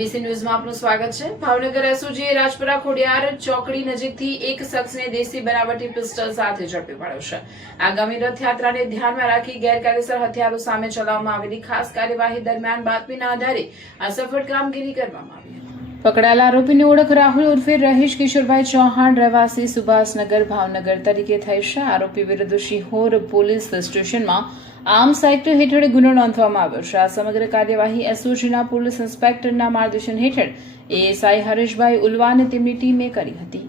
ABC ન્યૂઝમાં આપનું સ્વાગત છે। ભાવનગર એસઓજીએ રાજપરા ખોડિયાર ચોકડી નજીકથી એક શખ્સને દેશી બનાવટી પિસ્ટલ સાથે ઝડપી પાડ્યો છે। આગામી રથયાત્રાને ધ્યાનમાં રાખી ગેરકાયદેસર હથિયારો સામે ચલાવવામાં આવેલી ખાસ કાર્યવાહી દરમિયાન બાતમીના આધારે આ સફળ કામગીરી કરવામાં આવી હતી। પકડાયેલા આરોપીની ઓળખ રાહુલ ઉર્ફે રહીશ કિશોરભાઈ ચૌહાણ રહેવાસી સુભાષનગર ભાવનગર તરીકે થઈ છે। આરોપી વિરુદ્ધ શિહોર પોલીસ સ્ટેશનમાં આર્મ્સ એક્ટ હેઠળ ગુનો નોંધવામાં આવ્યો છે। આ સમગ્ર કાર્યવાહી એસઓજીના પોલીસ ઇન્સ્પેક્ટરના માર્ગદર્શન હેઠળ એએસઆઈ હરેશભાઈ ઉલવા અને તેમની ટીમે કરી હતી।